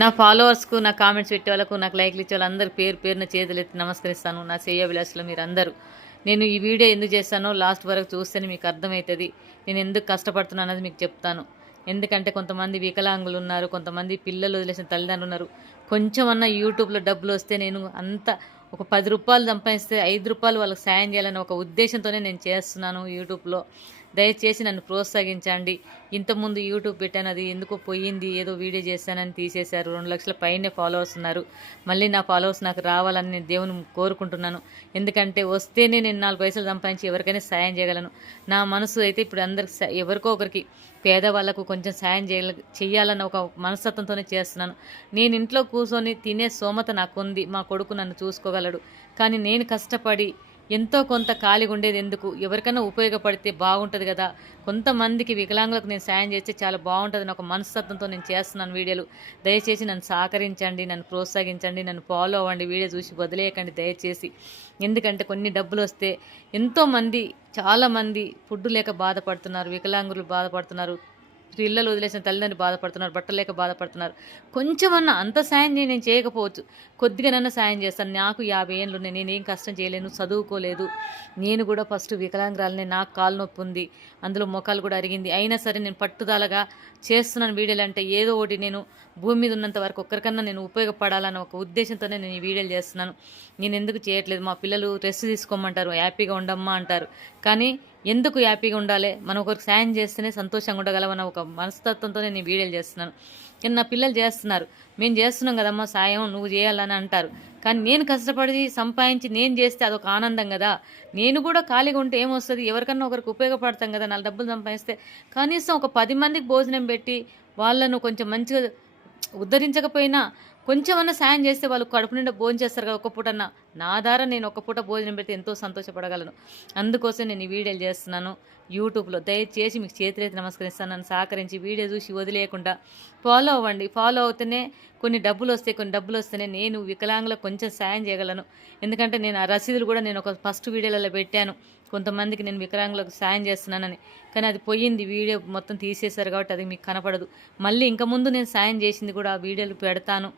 నా ఫాలోవర్స్కు, నా కామెంట్స్ పెట్టే వాళ్ళకు, నాకు లైక్లు ఇచ్చే వాళ్ళందరూ పేరు పేరున చేతులెత్తి నమస్కరిస్తాను. నా శ్రేయోభిలాషులు మీరందరూ. నేను ఈ వీడియో ఎందుకు చేస్తానో లాస్ట్ వరకు చూస్తేనే మీకు అర్థమవుతుంది. నేను ఎందుకు కష్టపడుతున్నాను అన్నది మీకు చెప్తాను. ఎందుకంటే కొంతమంది వికలాంగులు ఉన్నారు, కొంతమంది పిల్లలు వదిలేసిన తల్లిదండ్రులు ఉన్నారు. కొంచెమన్నా యూట్యూబ్లో డబ్బులు వస్తే నేను అంత ఒక 10 రూపాయలు సంపాదిస్తే 5 రూపాయలు వాళ్ళకి సాయం చేయాలని ఒక ఉద్దేశంతోనే నేను చేస్తున్నాను యూట్యూబ్లో. దయచేసి నన్ను ప్రోత్సహించండి. ఇంతకుముందు యూట్యూబ్ పెట్టాను, అది ఎందుకో పోయింది, ఏదో వీడియో చేశానని తీసేశారు. 2 లక్షల పైనే ఫాలోవర్స్ ఉన్నారు. మళ్ళీ నా ఫాలోవర్స్ నాకు రావాలని నేను దేవుని కోరుకుంటున్నాను. ఎందుకంటే వస్తేనే నేను 4 పైసలు సంపాదించి ఎవరికైనా సాయం చేయగలను. నా మనసు అయితే ఇప్పుడు అందరికి ఎవరికో ఒకరికి పేదవాళ్ళకు కొంచెం సాయం చేయాలన్న ఒక మనస్తత్వంతోనే చేస్తున్నాను. నేను ఇంట్లో కూర్చొని తినే స్తోమత నాకుంది, మా కొడుకు నన్ను చూసుకోగలడు. కానీ నేను కష్టపడి ఎంతో కొంత ఖాళీగా ఉండేది ఎందుకు? ఎవరికైనా ఉపయోగపడితే బాగుంటుంది కదా. కొంతమందికి వికలాంగులకు నేను సాయం చేస్తే చాలా బాగుంటుంది ఒక మనస్తత్వంతో నేను చేస్తున్నాను వీడియోలు. దయచేసి నన్ను సహకరించండి, నన్ను ప్రోత్సహించండి, నన్ను ఫాలో అవ్వండి. వీడియో చూసి వదిలేయకండి దయచేసి. ఎందుకంటే కొన్ని డబ్బులు వస్తే ఎంతోమంది, చాలామంది ఫుడ్ లేక బాధపడుతున్నారు, వికలాంగులు బాధపడుతున్నారు, పిల్లలు వదిలేసిన తల్లిదండ్రులు బాధపడుతున్నారు, బట్టలు లేక బాధపడుతున్నారు. కొంచెమన్నా అంత సాయం నేను చేయకపోవచ్చు, కొద్దిగానన్నా సాయం చేస్తాను. నాకు 50 ఏళ్ళు ఉన్నాయి, నేనేం కష్టం చేయలేను, చదువుకోలేదు. నేను కూడా ఫస్ట్ వికలాంగురాలనే, నాకు కాలు నొప్పి ఉంది, అందులో మొఖాలు కూడా అరిగింది. అయినా సరే నేను పట్టుదలగా చేస్తున్నాను వీడియోలు. అంటే ఏదో ఒకటి నేను భూమి మీద ఉన్నంత వరకు ఒక్కరికన్నా నేను ఉపయోగపడాలన్న ఒక ఉద్దేశంతోనే నేను ఈ వీడియోలు చేస్తున్నాను. నేను ఎందుకు చేయట్లేదు, మా పిల్లలు రెస్ట్ తీసుకోమంటారు, హ్యాపీగా ఉండమ్మా అంటారు. కానీ ఎందుకు హ్యాపీగా ఉండాలి, మనం ఒకరికి సాయం చేస్తేనే సంతోషంగా ఉండగలమన్న ఒక మనస్తత్వంతో నేను ఈ వీడియోలు చేస్తున్నాను. కానీ నా పిల్లలు చేస్తున్నారు, మేము చేస్తున్నాం కదమ్మా సాయం, నువ్వు చేయాలని అంటారు. కానీ నేను కష్టపడి సంపాదించి నేను చేస్తే అదొక ఆనందం కదా. నేను కూడా ఖాళీగా ఉంటే ఏమొస్తుంది, ఎవరికన్నా ఒకరికి ఉపయోగపడతాం కదా. 4 డబ్బులు సంపాదిస్తే కనీసం ఒక 10 మందికి భోజనం పెట్టి వాళ్ళను కొంచెం మంచిగా ఉద్ధరించకపోయినా కొంచెమన్నా సాయం చేస్తే వాళ్ళు కడుపు నిండా భోజనం చేస్తారు కదా. ఒక్క పూటన్నా నా ద్వారా నేను ఒక్క పూట భోజనం పెడితే ఎంతో సంతోషపడగలను. అందుకోసం నేను ఈ వీడియోలు చేస్తున్నాను యూట్యూబ్లో. దయచేసి మీకు చేతులైతే నమస్కరిస్తాను. నన్ను సహకరించి వీడియో చూసి వదిలేయకుండా ఫాలో అవ్వండి. ఫాలో అవుతూనే కొన్ని డబ్బులు వస్తేనే నేను వికలాంగులకు కొంచెం సాయం చేయగలను. ఎందుకంటే నేను ఆ రసీదులు కూడా నేను ఒక ఫస్ట్ వీడియోలలో పెట్టాను, కొంతమందికి నేను వికలాంగులకు సాయం చేస్తున్నానని. కానీ అది పోయింది, వీడియో మొత్తం తీసేశారు కాబట్టి అది మీకు కనపడదు. మళ్ళీ ఇంకా ముందు నేను సాయం చేసింది కూడా ఆ వీడియోలు పెడతాను.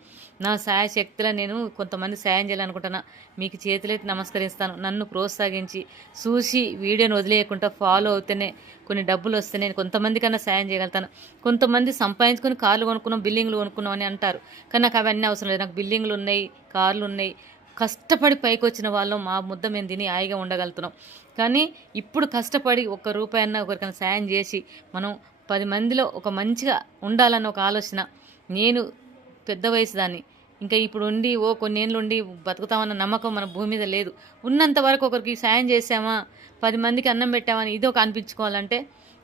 నా సాయ శక్తిలో నేను కొంతమంది సాయం చేయాలనుకుంటున్నా. మీకు చేతులైతే నమస్కరిస్తాను. నన్ను ప్రోత్సహించి చూసి వీడియోని వదిలేయకుండా ఫాలో అవుతేనే కొన్ని డబ్బులు వస్తే నేను కొంతమందికన్నా సాయం చేయగలుగుతాను. కొంతమంది సంపాదించుకొని కార్లు కొనుక్కున్నాం, బిల్డింగ్లు కొనుక్కున్నాం అని అంటారు. కానీ నాకు అవన్నీ అవసరం లేదు. నాకు బిల్డింగ్లు ఉన్నాయి, కార్లు ఉన్నాయి. కష్టపడి పైకి వచ్చిన వాళ్ళం మా ముద్ద మేము తిని హాయిగా ఉండగలుగుతున్నాం. కానీ ఇప్పుడు కష్టపడి ఒక్క రూపాయన్నా ఒకరికైనా సాయం చేసి మనం 10 మందిలో ఒక మంచిగా ఉండాలన్న ఒక ఆలోచన. నేను పెద్ద వయసు దాన్ని, ఇంకా ఇప్పుడు ఉండి కొన్నేళ్ళు ఉండి బతుకుతామన్న నమ్మకం మన భూమి మీద లేదు. ఉన్నంత వరకు ఒకరికి సాయం చేసామా, 10 మందికి అన్నం పెట్టామని ఇది ఒక అనిపించుకోవాలంటే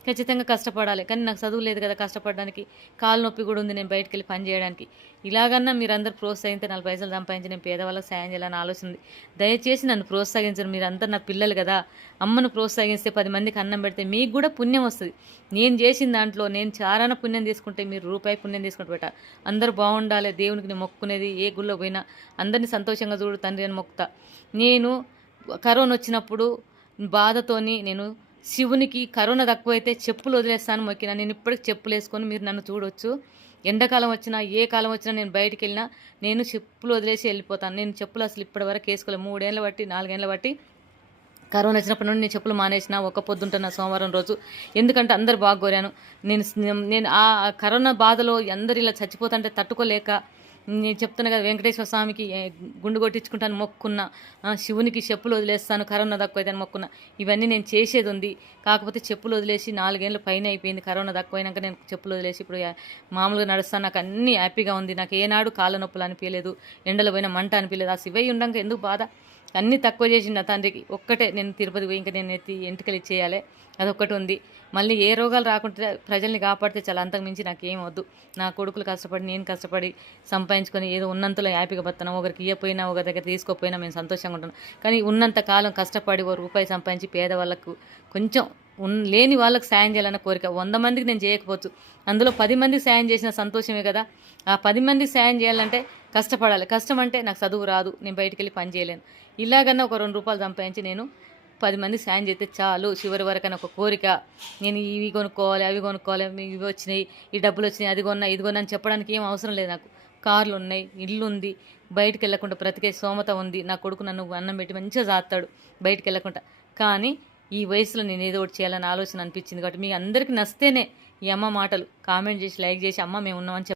ఖచ్చితంగా కష్టపడాలి. కానీ నాకు చదువు లేదు కదా కష్టపడడానికి, కాలు నొప్పి కూడా ఉంది నేను బయటికి వెళ్ళి పని చేయడానికి. ఇలాగన్నా మీరందరూ ప్రోత్సహిస్తే 4 పైసలు సంపాదించి నేను పేదవాళ్ళకి సాయం చేయాలని ఆలోచన ఉంది. దయచేసి నన్ను ప్రోత్సహించరు. మీరందరూ నా పిల్లలు కదా. అమ్మను ప్రోత్సహిస్తే 10 మందికి అన్నం పెడితే మీకు కూడా పుణ్యం వస్తుంది. నేను చేసిన దాంట్లో నేను చారాన పుణ్యం తీసుకుంటే మీరు రూపాయి పుణ్యం తీసుకుంటూ పెట్టాలి. అందరూ బాగుండాలి, దేవునికి నేను మొక్కునేది. ఏ గుళ్ళో పోయినా అందరినీ సంతోషంగా చూడు తండ్రి అని మొక్కుతా. నేను కరోనా వచ్చినప్పుడు బాధతోని నేను శివునికి కరోనా తక్కువైతే చెప్పులు వదిలేస్తాను మొక్కినా. నేను ఇప్పటికి చెప్పులు వేసుకొని మీరు నన్ను చూడొచ్చు. ఎండాకాలం వచ్చినా ఏ కాలం వచ్చినా నేను బయటికి వెళ్ళినా నేను చెప్పులు వదిలేసి వెళ్ళిపోతాను. నేను చెప్పులు అసలు ఇప్పటివరకు వేసుకోలేదు. 3 ఏళ్ళ బట్టి 4 ఏళ్ళ బట్టి కరోనా వచ్చినప్పటి నుండి నేను చెప్పులు మానేసిన, ఒక్క పొద్దుంటున్న సోమవారం రోజు. ఎందుకంటే అందరు బాగా కోరాను. నేను ఆ కరోనా బాధలో అందరు ఇలా చచ్చిపోతుంటే తట్టుకోలేక నేను చెప్తున్నా కదా, వెంకటేశ్వర స్వామికి గుండు కొట్టించుకుంటాను మొక్కున్నా, శివునికి చెప్పులు వదిలేస్తాను కరోనా తక్కువైతే మొక్కున్నా. ఇవన్నీ నేను చేసేది ఉంది. కాకపోతే చెప్పులు వదిలేసి 4 ఏళ్ళ పైన అయిపోయింది. కరోనా తక్కువైనాక నేను చెప్పులు వదిలేసి ఇప్పుడు మామూలుగా నడుస్తాను. నాకు అన్నీ హ్యాపీగా ఉంది. నాకు ఏనాడు కాళ్ళ నొప్పులు అనిపించలేదు, ఎండలో పోయిన మంట అనిపించలేదు. ఆ శివయ్య ఉండక ఎందుకు బాధ. అన్నీ తక్కువ చేసిండు నా తండ్రికి. ఒక్కటే నేను తిరుపతి పోయి ఇంకా నేను ఎంటికలు ఇచ్చేయాలి, అదొక్కటి ఉంది. మళ్ళీ ఏ రోగాలు రాకుంటే ప్రజల్ని కాపాడితే చాలా, అంతకు మించి నాకేం వద్దు. నా కొడుకులు కష్టపడి నేను కష్టపడి సంపాదించుకొని ఏదో ఉన్నంతలో హ్యాపీగా బతున్నాం. ఒకరికి ఇవ్వపోయినా ఒకరి దగ్గర తీసుకోకపోయినా మేము సంతోషంగా ఉంటున్నాం. కానీ ఉన్నంత కాలం కష్టపడి ఓ రూపాయి సంపాదించి పేదవాళ్ళకు కొంచెం లేని వాళ్ళకి సాయం చేయాలన్న కోరిక. 100 మందికి నేను చేయకపోవచ్చు, అందులో 10 మందికి సాయం చేసిన సంతోషమే కదా. ఆ 10 మందికి సాయం చేయాలంటే కష్టపడాలి. కష్టం అంటే నాకు చదువు రాదు, నేను బయటికి వెళ్ళి పని చేయలేను. ఇలాగన్నా ఒక 2 రూపాయలు సంపాదించి నేను 10 మంది సాయం చేస్తే చాలు. చివరి వరకైనా ఒక కోరిక. నేను ఇవి కొనుక్కోవాలి, అవి కొనుక్కోవాలి, ఇవి వచ్చినాయి, ఈ డబ్బులు వచ్చినాయి, అది కొన్నా ఇది కొన్నా అని చెప్పడానికి ఏం అవసరం లేదు నాకు. కార్లు ఉన్నాయి, ఇల్లు ఉంది, బయటికి వెళ్ళకుండా బ్రతికే స్తోమత ఉంది, నా కొడుకు నన్ను అన్నం పెట్టి మంచిగా సాస్తాడు బయటికి వెళ్ళకుండా. కానీ ఈ వయసులో నేను ఏదో ఒకటి చేయాలని ఆలోచన అనిపించింది. కాబట్టి మీ అందరికీ నచ్చితేనే ఈ అమ్మ మాటలు కామెంట్ చేసి లైక్ చేసి అమ్మ మేము ఉన్నామని